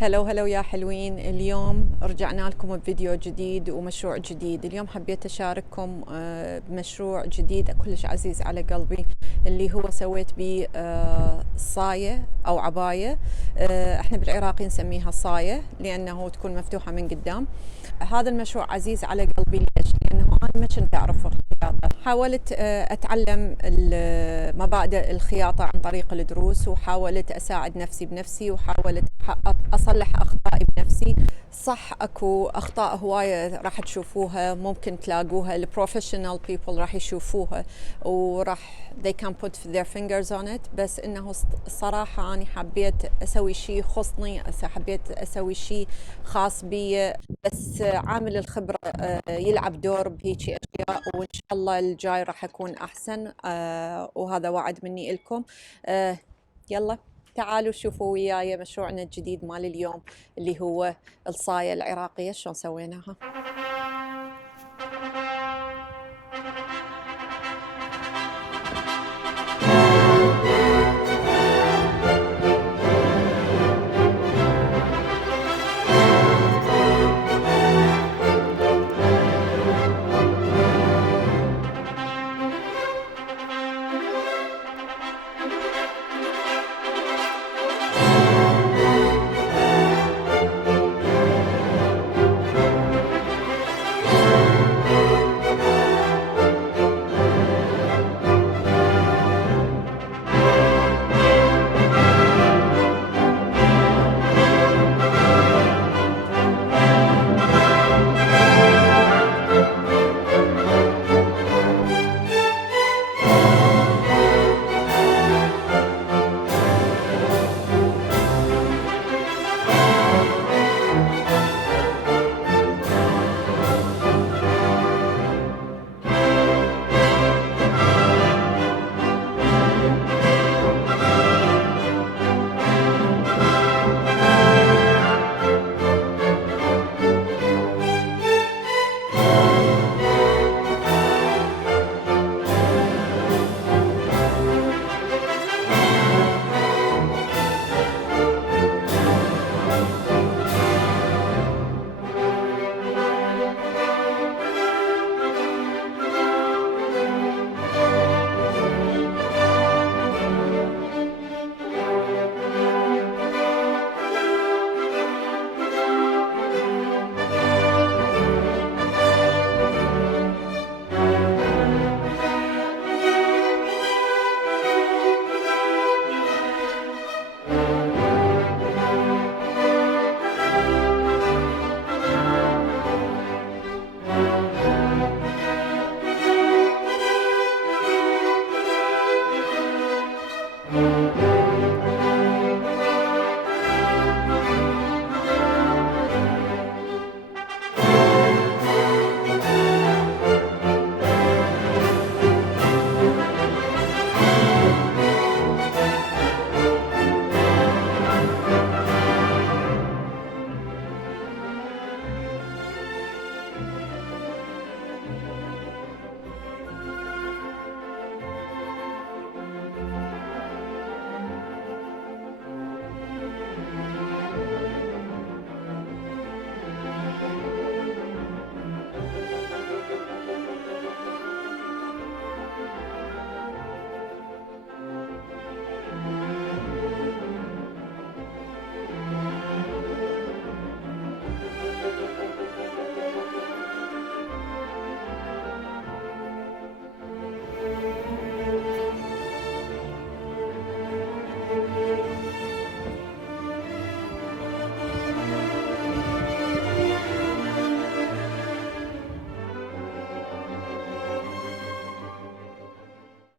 هلو يا حلوين. اليوم رجعنا لكم بفيديو جديد ومشروع جديد. اليوم حبيت أشارككم بمشروع جديد كلش عزيز على قلبي، اللي هو سويت به صايه أو عبايه. احنا بالعراقي نسميها صايه لأنه تكون مفتوحة من قدام. هذا المشروع عزيز على قلبي. ليش؟ لأنه أنا ما كنت أعرف الخياطة. حاولت أتعلم مبادئ الخياطة عن طريق الدروس، وحاولت أساعد نفسي بنفسي، وحاولت أصلح أخطائي بنفسي. صح أكو أخطاء هواية راح تشوفوها، ممكن تلاقوها البروفيشنال بيبل راح يشوفوها وراح they can put their fingers on it. بس إنه الصراحة أنا حبيت أسوي شيء خصني، حبيت أسوي شيء خاص بي، بس عامل الخبرة يلعب دور بهيجي أشياء. وإن شاء الله الجاي راح أكون أحسن، وهذا وعد مني إلكم. يلا تعالوا شوفوا وياي مشروعنا الجديد مال اليوم، اللي هو الصايه العراقيه شلون سويناها.